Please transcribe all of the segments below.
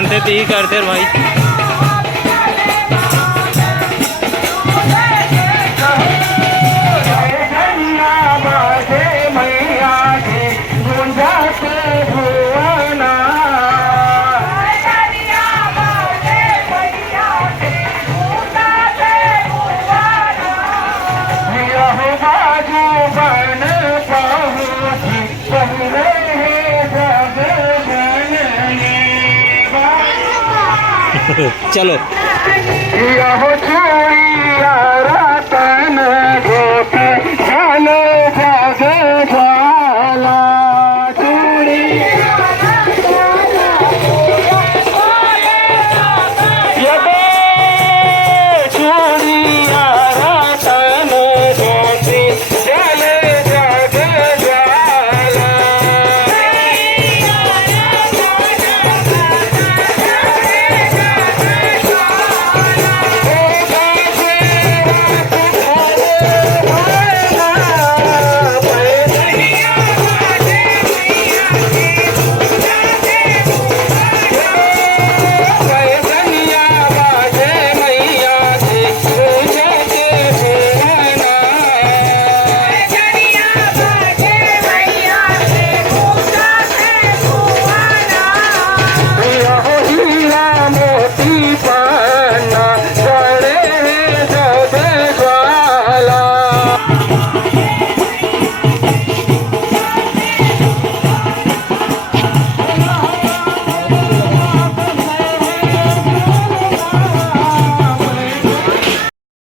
मानते थे ही करते भाई। चलो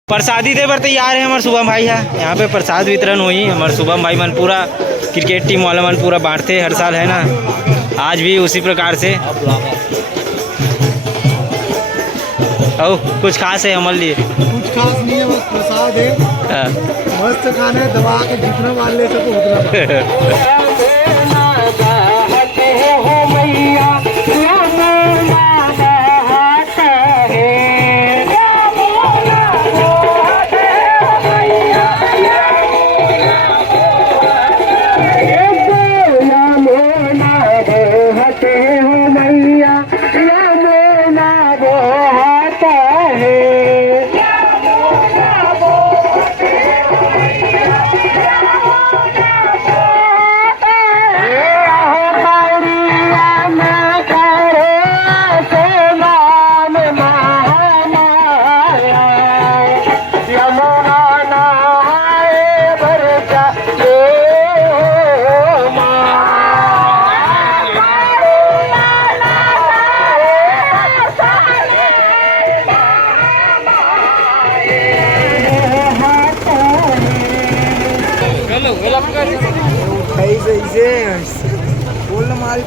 प्रसादी दे पर तैयार है हमारे शुभम भाई है। यहाँ पे प्रसाद वितरण हुई हमारे शुभम भाई मन पूरा क्रिकेट टीम वाला मन पूरा बांटते हर साल है ना, आज भी उसी प्रकार से। ओ कुछ खास है हमारे लिए? कुछ खास नहीं है, बस प्रसाद है, मस्त खाना है, दबा के जितना मान ले सको उतना। बोल माल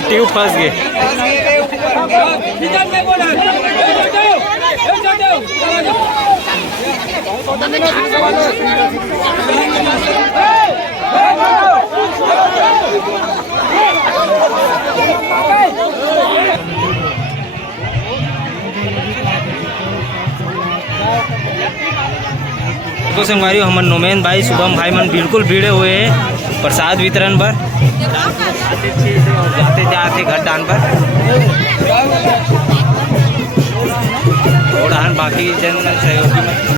ट्यूब फंस गए। तो संगवारी हमन नोमेन भाई शुभम भाई मन बिल्कुल भीड़े हुए हैं प्रसाद वितरण पर जाते जाते घर दान पर और बाकी जन सहयोगी